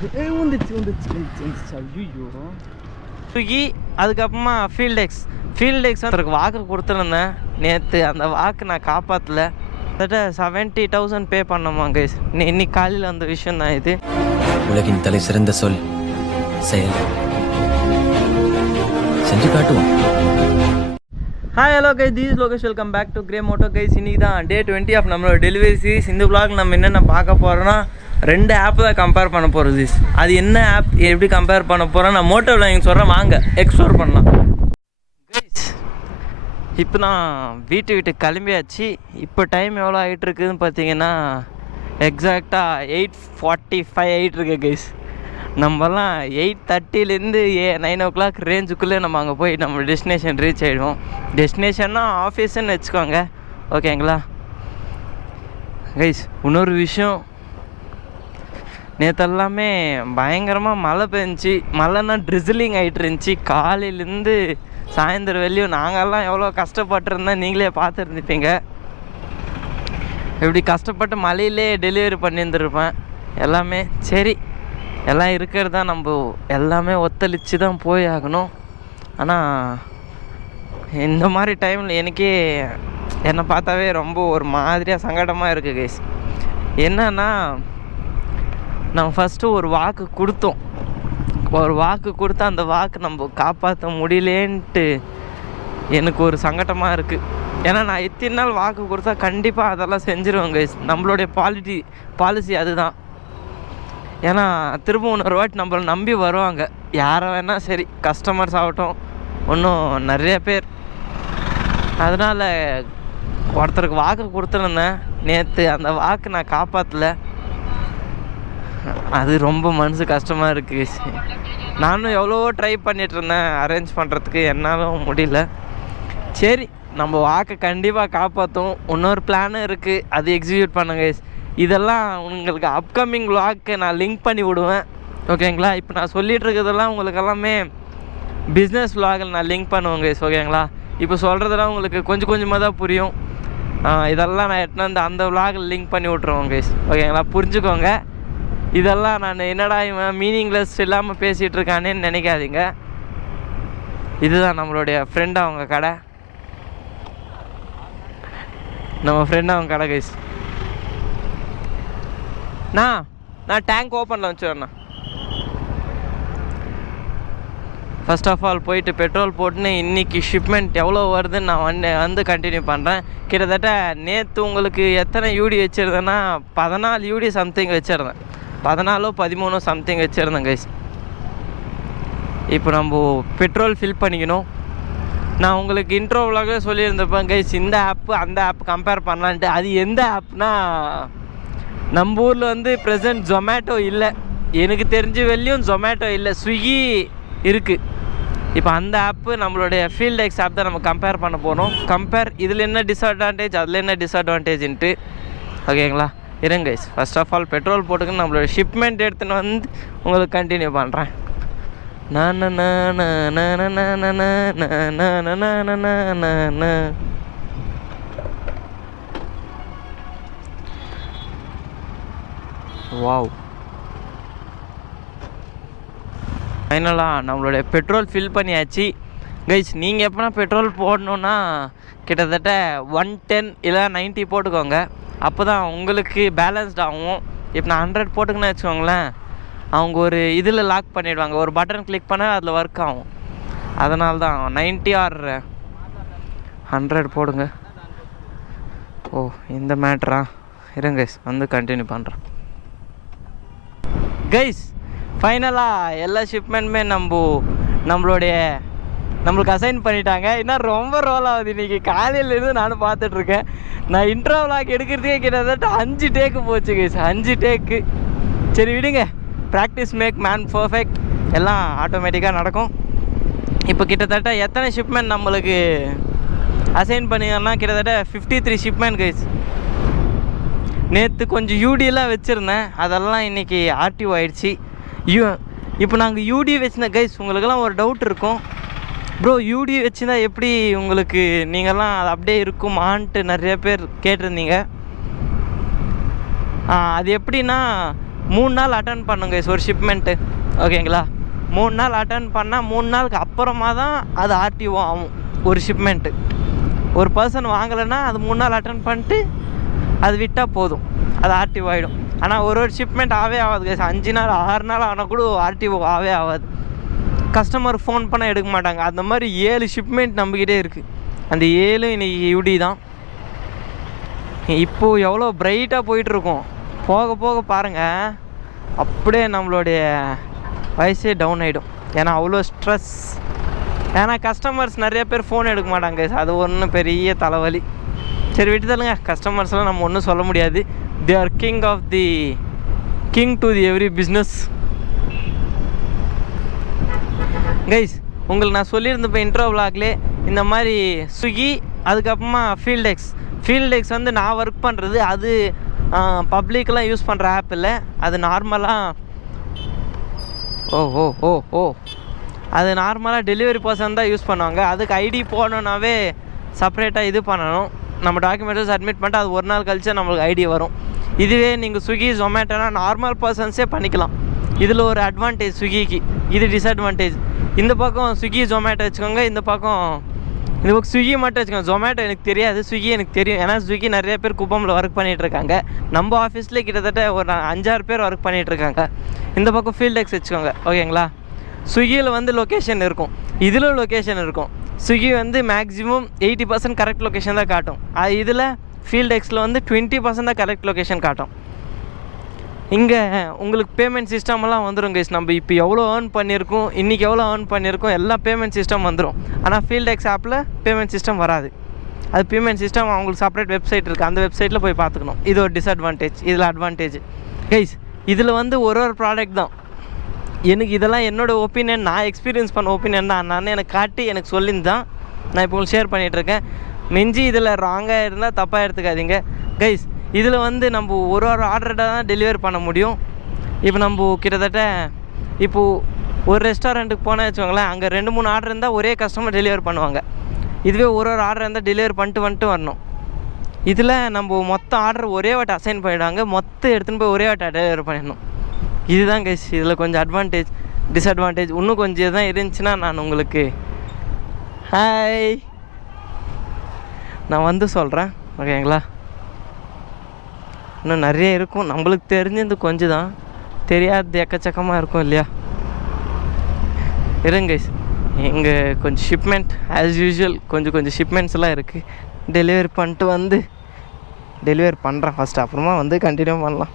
ஐயோ ஸ்விக்கி. அதுக்கப்புறமா ஃபீல்டெக்ஸ் வந்து வாக்கு கொடுத்துருந்தேன் நேற்று. அந்த வாக்கு நான் காப்பாற்றல. கிட்டத்தட்ட 70,000 பே பண்ணோமா கைஸ். இன்னைக்கு காலையில் அந்த விஷயம் தான் இது. உலகின் தலை சிறந்த சொல் செயல். செஞ்சு காட்டுவோம். Hi hello guys, this Lokesh. Welcome back to Grey Moto guys. இன்றைக்கி தான் டே 20 ஆஃப் நம்மளோட டெலிவரி சீரிஸ். இந்த vlog நம்ம என்னென்ன பார்க்க போகிறோன்னா 2 ஆப் தான் கம்பேர் பண்ண போகிறோம் சீஸ். அது என்ன ஆப், எப்படி கம்பேர் பண்ண போகிறோம் நான் மோட்டோ விளாகிங் சொல்கிறேன், வாங்க எக்ஸ்ப்ளோர் பண்ணலாம் கைஸ். இப்போ நான் வீட்டுக்கு கிளம்பியாச்சு. இப்போ டைம் எவ்வளோ ஆகிட்டுருக்குதுன்னு பார்த்தீங்கன்னா எக்ஸாக்டாக 8:45 ஆகிட்டுருக்கு கைஸ். நம்மலாம் 8:30லேருந்து 9 o'clock ரேஞ்சுக்குள்ளே நம்ம அங்கே போய் நம்ம டெஸ்டினேஷன் ரீச் ஆகிடுவோம். டெஸ்டினேஷன்னா ஆஃபீஸுன்னு வச்சுக்கோங்க, ஓகேங்களா கைஸ். இன்னொரு விஷயம், நேற்றெல்லாமே பயங்கரமாக மழை பெஞ்சி, மழைன்னா ட்ரிசிலிங் ஆகிட்டு இருந்துச்சு காலையிலேருந்து சாயந்தரம் வெளியும். நாங்கள்லாம் எவ்வளோ கஷ்டப்பட்டுருந்தேன் நீங்களே பார்த்துருந்துப்பீங்க. இப்படி கஷ்டப்பட்டு மழையிலே டெலிவரி பண்ணியிருந்துருப்பேன் எல்லாமே. சரி, எல்லாம் இருக்கிறது தான், நம்ம எல்லாமே ஒத்துழைச்சி தான் போய் ஆகணும். ஆனால் இந்த மாதிரி டைமில் எனக்கே என்னை பார்த்தாவே ரொம்ப ஒரு மாதிரியாக சங்கடமாக இருக்குது கைஸ். என்னன்னா, நம்ம ஃபஸ்ட்டு ஒரு வாக்கு கொடுத்தோம். அந்த வாக்கு நம்ம காப்பாற்ற முடியலேன்ட்டு எனக்கு ஒரு சங்கடமாக இருக்குது. ஏன்னா நான் இத்தனை நாள் வாக்கு கொடுத்தா கண்டிப்பாக அதெல்லாம் செஞ்சுருவேன் கைஸ். நம்மளுடைய பாலிசி அதுதான். ஏன்னா திரும்ப இன்னொரு வாட்டி நம்மளை நம்பி வருவாங்க, யாரை வேணால் சரி, கஸ்டமர்ஸ் ஆகட்டும், இன்னும் நிறைய பேர். அதனால் ஒருத்தருக்கு வாக்கு கொடுத்துருந்தேன் நேற்று. அந்த வாக்கு நான் காப்பாற்றலை. அது ரொம்ப மனசு கஷ்டமாக இருக்குது. நானும் எவ்வளவோ ட்ரை பண்ணிகிட்ருந்தேன் அரேஞ்ச் பண்ணுறதுக்கு, என்னாலும் முடியல. சரி, நம்ம வாக்கை கண்டிப்பாக காப்பாற்றும். இன்னொரு பிளானும் இருக்குது, அது எக்ஸிக்யூட் பண்ணுங்க. இதெல்லாம் உங்களுக்கு அப்கமிங் vlogக்கு நான் லிங்க் பண்ணி விடுவேன், ஓகேங்களா. இப்போ நான் சொல்லிகிட்டு இருக்கிறதெல்லாம் உங்களுக்கு எல்லாமே பிஸ்னஸ் vlogல் நான் லிங்க் பண்ணுவேன் கைஸ், ஓகேங்களா. இப்போ சொல்கிறதெல்லாம் உங்களுக்கு கொஞ்சம் கொஞ்சமாக தான் புரியும். இதெல்லாம் நான் எட்டுனா அந்த vlogல் லிங்க் பண்ணி விட்ருவேன் கைஸ், ஓகேங்களா. புரிஞ்சுக்கோங்க. இதெல்லாம் நான் என்னடா இவன் மீனிங்லெஸ் இல்லாமல் பேசிகிட்டு இருக்கானேன்னு நினைக்காதீங்க. இதுதான் நம்மளுடைய ஃப்ரெண்டு, அவங்க கடை. நம்ம ஃப்ரெண்டு அவங்க கடை கைஸ். நான் டேங்க் ஓப்பனில் வச்சுருண்ணா. ஃபர்ஸ்ட் ஆஃப் ஆல் போயிட்டு பெட்ரோல் போட்டுன்னு இன்றைக்கி ஷிப்மெண்ட் எவ்வளோ வருதுன்னு நான் வந்து கண்டினியூ பண்ணுறேன். கிட்டத்தட்ட நேற்று உங்களுக்கு எத்தனை யூடி வச்சுருந்தேன்னா 14 யூடி சம்திங் வச்சுருந்தேன். 14 13 சம்திங் வச்சுருந்தேன் கைஸ். இப்போ நம்ம பெட்ரோல் ஃபில் பண்ணிக்கணும். நான் உங்களுக்கு இன்ட்ரோ vlogல சொல்லியிருந்தப்பேன் கைஸ், இந்த ஆப்பு அந்த ஆப் கம்பேர் பண்ணலான்ட்டு. அது எந்த ஆப்னா, நம்ம ஊரில் வந்து ப்ரெசென்ட் ஜொமேட்டோ இல்லை, எனக்கு தெரிஞ்ச வெளியும் ஜொமேட்டோ இல்லை, ஸ்விக்கி இருக்குது. இப்போ அந்த ஆப்பு நம்மளுடைய ஃபீல்டெக்ஸ் ஆப் தான் நம்ம கம்பேர் பண்ண போகிறோம். இதில் என்ன டிஸ்அட்வான்டேஜ், அதில் என்ன டிஸ்அட்வான்டேஜ்ன்ட்டு, ஓகேங்களா. இருங்க guys, first of all petrol போட்டுக்குன்னு நம்மளோட ஷிப்மெண்ட் எடுத்துன்னு வந்து உங்களுக்கு கண்டினியூ பண்ணுறேன். வாவ், ஃபைனலாக நம்மளுடைய பெட்ரோல் ஃபில் பண்ணியாச்சு கைஸ். நீங்கள் எப்போனா பெட்ரோல் போடணுன்னா கிட்டத்தட்ட 110 இல்லை 90 போட்டுக்கோங்க, அப்போ தான் உங்களுக்கு பேலன்ஸ்ட் ஆகும். இப்போ நான் 100 போட்டுக்கணும்னு வச்சுக்கோங்களேன், அவங்க ஒரு இதில் லாக் பண்ணிவிடுவாங்க, ஒரு பட்டன் கிளிக் பண்ணால் அதில் ஒர்க் ஆகும். அதனால தான் 90 ஆர் 100 போடுங்க. ஓ, இந்த மேட்ரா, இருங்க கைஸ் வந்து கண்டினியூ பண்ணுறேன் கைஸ். ஃபைனலாக எல்லா ஷிப்மெண்ட்டுமே நம்மளுக்கு அசைன் பண்ணிட்டாங்க. இன்னும் ரொம்ப ரோல் ஆகுது. இன்றைக்கி காலையிலேருந்து நானும் பார்த்துட்ருக்கேன். நான் இன்ட்ரோ vlog எடுக்கிறதுக்கே கிட்டத்தட்ட 5 டேக்கு போச்சு கைஸ், 5 டேக்கு. சரி விடுங்க, ப்ராக்டிஸ் மேக் மேன் பர்ஃபெக்ட், எல்லாம் ஆட்டோமேட்டிக்காக நடக்கும். இப்போ கிட்டத்தட்ட எத்தனை ஷிப்மெண்ட் நம்மளுக்கு அசைன் பண்ணிங்கன்னா கிட்டத்தட்ட 53 ஷிப்மெண்ட் கைஸ். நேற்று கொஞ்சம் யூடியெல்லாம் வச்சுருந்தேன், அதெல்லாம் இன்றைக்கி ஆர்டிஓ ஆகிடுச்சி. இப்போ நாங்கள் யூடி வச்சுருந்தேன் கைஸ். உங்களுக்கெல்லாம் ஒரு டவுட் இருக்கும், ப்ரோ யூடி வச்சுருந்தா எப்படி உங்களுக்கு, நீங்கள்லாம் அது அப்படியே இருக்குமான்ட்டு நிறைய பேர் கேட்டிருந்தீங்க. அது எப்படின்னா, 3 நாள் அட்டன் பண்ணுங்க கைஸ் ஒரு ஷிப்மெண்ட்டு. ஓகேங்களா? 3 நாள் அட்டன் பண்ணால் 3 நாளுக்கு அப்புறமா தான் அது ஆர்டிஓ ஆகும் ஒரு ஷிப்மெண்ட்டு. ஒரு பர்சன் வாங்கலைன்னா அது 3 நாள் அட்டன் பண்ணிட்டு அது விட்டால் போதும், அது ஆர்டிஓ ஆகிடும். ஆனால் ஒரு ஷிப்மெண்ட் ஆகாது கைஸ். 5 நாள் 6 நாள் ஆனால் கூட ஆர்டிஓ ஆகாது. கஸ்டமர் ஃபோன் பண்ணால் எடுக்க மாட்டாங்க. அந்த மாதிரி 7 ஷிப்மெண்ட் நம்மக்கிட்டே இருக்குது. அந்த 7 இன்றைக்கி யூடி தான். இப்போது எவ்வளோ பிரைட்டாக போயிட்டுருக்கோம். போக போக பாருங்கள் அப்படியே நம்மளுடைய வயசே டவுன் ஆகிடும். ஏன்னா அவ்வளோ ஸ்ட்ரெஸ். ஏன்னா கஸ்டமர்ஸ் நிறைய பேர் ஃபோன் எடுக்க மாட்டாங்க. அது ஒன்றும் பெரிய தலைவலி. சரி விட்டு தள்ளுங்க. கஸ்டமர்ஸ்லாம் நம்ம ஒன்றும் சொல்ல முடியாது. They are king to the every business. Guys உங்களுக்கு நான் சொல்லியிருந்தேன் இப்போ இன்ட்ரோ விளாக்லே இந்த மாதிரி ஸ்விக்கி, அதுக்கப்புறமா ஃபீல்டெக்ஸ் வந்து நான் ஒர்க் பண்ணுறது அது பப்ளிக்கெலாம் யூஸ் பண்ணுற ஆப் இல்லை. அது நார்மலாக அது நார்மலாக டெலிவரி பர்சன் தான் யூஸ் பண்ணுவாங்க. அதுக்கு ஐடி போடணுன்னாவே செப்பரேட்டாக இது பண்ணணும். நம்ம டாக்குமெண்ட்ஸை சப்மிட் பண்ணிட்டு அது ஒரு நாள் கழிச்சு நம்மளுக்கு ஐடி வரும். இதுவே நீங்கள் ஸ்விக்கி ஜொமேட்டோனா நார்மல் பர்சன்ஸே பண்ணிக்கலாம். இதில் ஒரு அட்வான்டேஜ் ஸ்விக்கிக்கு, இது டிஸ்அட்வான்டேஜ். இந்த பக்கம் ஸ்விக்கி ஜொமேட்டோ வச்சுக்கோங்க, இந்த பக்கம் ஸ்விக்கி மட்டும் வச்சுக்கோங்க. ஜொமேட்டோ எனக்கு தெரியாது, ஸ்விக்கி எனக்கு தெரியும். ஏன்னா ஸ்விக்கி நிறைய பேர் குப்பமில் ஒர்க் பண்ணிகிட்ருக்காங்க. நம்ம ஆஃபீஸ்லேயே கிட்டத்தட்ட ஒரு 5-6 பேர் ஒர்க் பண்ணிகிட்ருக்காங்க. இந்த பக்கம் ஃபீல்டெக்ஸ் வச்சுக்கோங்க. ஓகேங்களா? ஸ்விக்கியில் வந்து லொக்கேஷன் இருக்கும், இதில் லொக்கேஷன் இருக்கும். ஸ்விக்கி வந்து மேக்ஸிமம் 80% கரெக்ட் லொக்கேஷன் தான் காட்டும். இதில் ஃபீல்டெக்ஸில் வந்து 20% தான் கரெக்ட் லொக்கேஷன் காட்டும். இங்கே உங்களுக்கு பேமெண்ட் சிஸ்டமெல்லாம் வந்துடும் கைஸ். நம்ம இப்போ எவ்வளோ ஏர்ன் பண்ணியிருக்கோம், இன்றைக்கி எவ்வளோ ஏர்ன் பண்ணியிருக்கோம், எல்லாம் பேமெண்ட் சிஸ்டம் வந்துடும். ஆனால் ஃபீல்டெக்ஸ் ஆப்பில் பேமெண்ட் சிஸ்டம் வராது. அது பேமெண்ட் சிஸ்டம் அவங்களுக்கு செப்பரேட் வெப்சைட் இருக்குது, அந்த வெப்சைட்டில் போய் பார்த்துக்கணும். இது ஒரு டிஸ்அட்வான்டேஜ். இதில் அட்வான்டேஜ் கைஸ், இதில் வந்து ஒரு ப்ராடக்ட் தான். எனக்கு இதெல்லாம் என்னோடய ஒப்பீனியன், நான் எக்ஸ்பீரியன்ஸ் பண்ண ஒப்பீனியன் தான். நான் எனக்கு காட்டி எனக்கு சொல்லியிருந்தான் நான் இப்போ உங்களுக்கு ஷேர் பண்ணிகிட்ருக்கேன். மிஞ்சி இதில் ராங்காக இருந்தால் தப்பாக எடுத்துக்காதீங்க கைஸ். இதில் வந்து நம்ம ஒரு ஆர்டர்கிட்ட தான் டெலிவரி பண்ண முடியும். இப்போ நம்ம கிட்டத்தட்ட இப்போது ஒரு ரெஸ்டாரண்ட்டுக்கு போனால் வச்சுக்கோங்களேன், அங்கே 2-3 ஆர்டர் இருந்தால் ஒரே கஸ்டமர் டெலிவரி பண்ணுவாங்க. இதுவே ஒரு ஆர்டர் இருந்தால் டெலிவரி பண்ணிட்டு வரணும். இதில் நம்ம மொத்த ஆர்டர் ஒரே வாட்டி அசைன் பண்ணிவிடுவாங்க, மொத்தம் எடுத்துன்னு போய் ஒரே வாட்டி டெலிவரி பண்ணிடணும். இதுதான் கைஸ் இதில் கொஞ்சம் அட்வான்டேஜ். டிஸ்அட்வான்டேஜ் இன்னும் கொஞ்சம் எதாவது இருந்துச்சுன்னா நான் உங்களுக்கு நான் வந்து சொல்கிறேன். ஓகேங்களா? இன்னும் நிறைய இருக்கும். நம்மளுக்கு தெரிஞ்சது கொஞ்சம் தான், தெரியாது எக்கச்சக்கமாக இருக்கும் இல்லையா? இருங்க கைஸ், இங்கே கொஞ்சம் ஷிப்மெண்ட் ஆஸ் யூஷுவல் கொஞ்சம் ஷிப்மெண்ட்ஸ்லாம் இருக்குது. டெலிவரி பண்ணிட்டு வந்து டெலிவரி பண்ணுறேன் ஃபஸ்ட்டு, அப்புறமா வந்து கண்டினியூ பண்ணலாம்.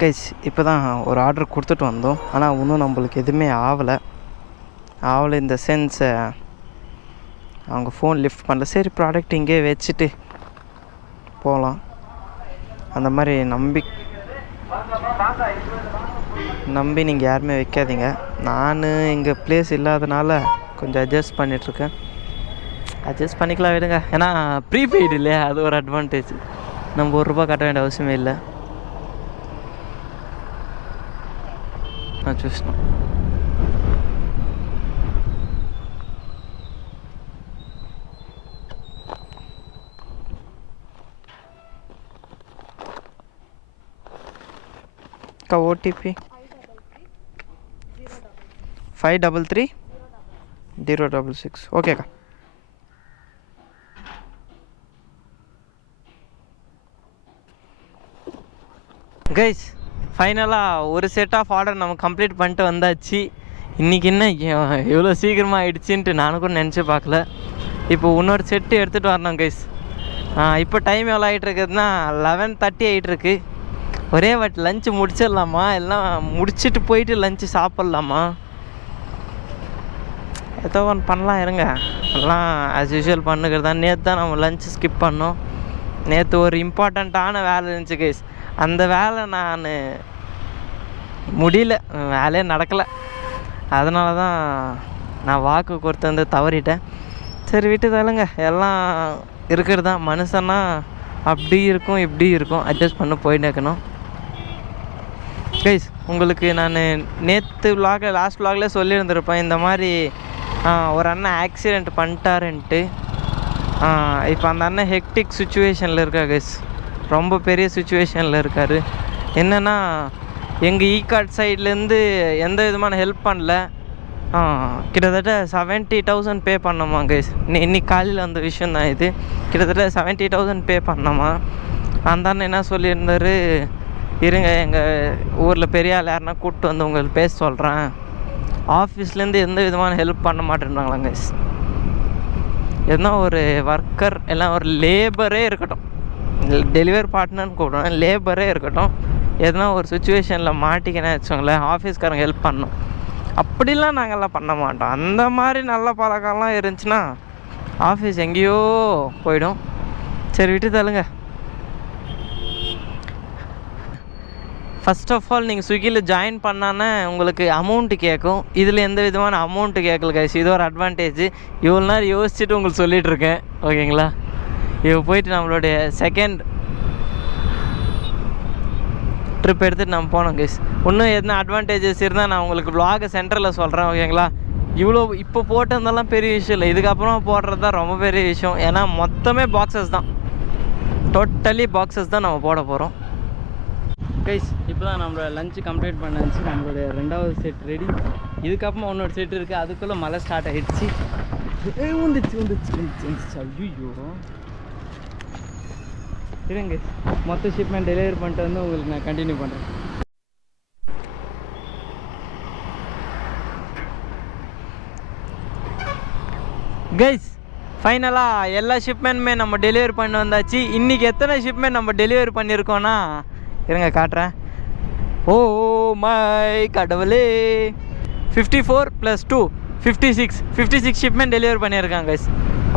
கைஸ் இப்போ தான் ஒரு ஆர்டர் கொடுத்துட்டு வந்தோம். ஆனால் இன்னும் நம்மளுக்கு எதுவுமே ஆகலை. இந்த சென்ஸை அவங்க ஃபோன் லிஃப்ட் பண்ணல. சரி ப்ராடக்ட் இங்கே வச்சுட்டு போகலாம். அந்த மாதிரி நம்பி நீங்கள் யாருமே வைக்காதீங்க. நான் இங்கே ப்ளேஸ் இல்லாதனால கொஞ்சம் அட்ஜஸ்ட் பண்ணிகிட்ருக்கேன். அட்ஜஸ்ட் பண்ணிக்கலாம், விடுங்க. ஏன்னா ப்ரீபெய்டு இல்லையா, அது ஒரு அட்வான்டேஜ். நம்ம ₹1 கட்ட வேண்டிய அவசியமே இல்லை. நான் చూసినా का OTP 533-066. ஓகே அக்கா. கைஸ் ஃபைனலாக ஒரு செட் ஆஃப் ஆர்டர் நம்ம கம்ப்ளீட் பண்ணிட்டு வந்தாச்சு. இன்றைக்கி என்ன எவ்வளோ சீக்கிரமாக ஆகிடுச்சின்ட்டு நானும் கூட நினச்சி பார்க்கல. இப்போ இன்னொரு செட்டு எடுத்துகிட்டு வரணும் கைஸ். இப்போ டைம் எவ்வளோ ஆகிட்டுருக்குதுன்னா 11:30 ஆகிட்டுருக்கு. ஒரே வாட்டி லஞ்சு முடிச்சிடலாமா, எல்லாம் முடிச்சுட்டு போயிட்டு லஞ்சு சாப்பிட்லாமா, ஏதோ ஒன்று பண்ணலாம். இருங்க, எல்லாம் ஆஸ் யூஷுவல் பண்ணுகிறது தான். நேற்று தான் நம்ம லஞ்சு ஸ்கிப் பண்ணோம். நேற்று ஒரு இம்பார்ட்டண்ட்டான வேலை இருந்துச்சு கைஸ். அந்த வேலை நான் முடியல, வேலையே நடக்கலை. அதனால தான் நான் வாக்கு கொடுத்து வந்து தவறிட்டேன். சரி விட்டு தள்ளுங்க, எல்லாம் இருக்கிறது தான். மனுஷன்னா அப்படி இருக்கும் இப்படி இருக்கும், அட்ஜஸ்ட் பண்ண போயிட்டு இருக்கணும். கைஸ், உங்களுக்கு நான் நேற்று விலாகில் லாஸ்ட் விலாகில் சொல்லியிருந்திருப்பேன் இந்த மாதிரி ஒரு அண்ணன் ஆக்சிடெண்ட் பண்ணிட்டாருன்ட்டு. இப்போ அந்த அண்ணன் ஹெக்டிக் சுச்சுவேஷனில் இருக்கா கைஸ், ரொம்ப பெரிய சுச்சுவேஷனில் இருக்கார். என்னென்னா எங்கள் ஈகார்ட் சைட்லேருந்து எந்த விதமான ஹெல்ப் பண்ணல. கிட்டத்தட்ட 70,000 பே பண்ணோமா கைஸ். இன்னைக்கு காலையில் அந்த விஷயம் தான் இது. கிட்டத்தட்ட 70,000 பே பண்ணோமா. அந்த அண்ணன் என்ன சொல்லியிருந்தார், இருங்க எங்கள் ஊரில் பெரிய ஆள் யாருன்னா கூப்பிட்டு வந்து உங்களுக்கு பேச சொல்கிறேன். ஆஃபீஸ்லேருந்து எந்த விதமான ஹெல்ப் பண்ண மாட்டேன்றாங்களாம் கைஸ். எதனா ஒரு ஒர்க்கர் எல்லாம் ஒரு லேபரே இருக்கட்டும், டெலிவரி பார்ட்னர்னு கூப்பிடுவேன், லேபரே இருக்கட்டும், எதனா ஒரு சுச்சுவேஷனில் மாட்டிக்கினே வச்சோங்களேன், ஆஃபீஸ்காரங்க ஹெல்ப் பண்ணணும். அப்படிலாம் நாங்கள்லாம் பண்ண மாட்டோம். அந்த மாதிரி நல்ல பழக்கம்லாம் இருந்துச்சுன்னா ஆஃபீஸ் எங்கேயோ போயிடும். சரி விட்டு தள்ளுங்க. ஃபஸ்ட் ஆஃப் ஆல் நீங்கள் ஸ்விக்கியில் ஜாயின் பண்ணானே உங்களுக்கு அமௌண்ட்டு கேட்கும். இதில் எந்த விதமான அமௌண்ட்டு கேட்கல கைஸ். இது ஒரு அட்வான்டேஜ். இவ்வளோ நேரம் யோசிச்சுட்டு உங்களுக்கு சொல்லிகிட்ருக்கேன், ஓகேங்களா. இப்போ போயிட்டு நம்மளுடைய செகண்ட் ட்ரிப் எடுத்துகிட்டு நம்ம போனோம் கைஸ். இன்னும் எதனா அட்வான்டேஜஸ் இருந்தால் நான் உங்களுக்கு vlog சென்டரில் சொல்கிறேன், ஓகேங்களா. இவ்வளோ இப்போ போட்டிருந்தாலும் பெரிய விஷயம் இல்லை, இதுக்கப்புறம் போடுறது தான் ரொம்ப பெரிய விஷயம். ஏன்னா மொத்தமே பாக்ஸஸ் தான், டோட்டலி பாக்ஸஸ் தான் நம்ம போட போகிறோம் கைஸ். இப்போ தான் நம்மளோட லஞ்சு கம்ப்ளீட் பண்ணிச்சு. நம்மளுடைய 2வது செட் ரெடி. இதுக்கப்புறமா இன்னொரு செட் இருக்குது. அதுக்குள்ளே மழை ஸ்டார்ட் ஆகிடுச்சு. வந்துச்சு. ஐயோ இருங்க, மொத்த ஷிப்மெண்ட் டெலிவரி பண்ணிட்டு வந்து உங்களுக்கு நான் கண்டினியூ பண்ணுறேன். கைஸ், ஃபைனலாக எல்லா ஷிப்மெண்ட்டுமே நம்ம டெலிவரி பண்ணி வந்தாச்சு. இன்றைக்கி எத்தனை ஷிப்மெண்ட் நம்ம டெலிவரி பண்ணியிருக்கோன்னா இருங்க காட்டுறேன். ஓ மை கடவுளே, 54 + 2 56 ஷிப்மெண்ட் டெலிவரி பண்ணியிருக்காங்க கைஸ்.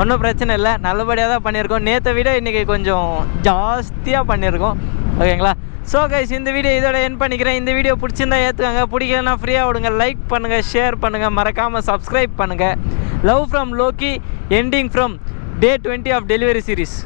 ஒன்றும் பிரச்சனை இல்லை, நல்லபடியாக தான் பண்ணியிருக்கோம். நேற்றை விட இன்றைக்கி கொஞ்சம் ஜாஸ்தியாக பண்ணியிருக்கோம், ஓகேங்களா. ஸோ கைஸ், இந்த வீடியோ இதோட என் பண்ணிக்கிறேன். இந்த வீடியோ பிடிச்சிருந்தா ஏற்றுக்காங்க, பிடிக்கலன்னா ஃப்ரீயாக விடுங்க. லைக் பண்ணுங்கள், ஷேர் பண்ணுங்கள், மறக்காமல் சப்ஸ்கிரைப் பண்ணுங்கள். Love from Loki, ending from Day 20 of delivery series.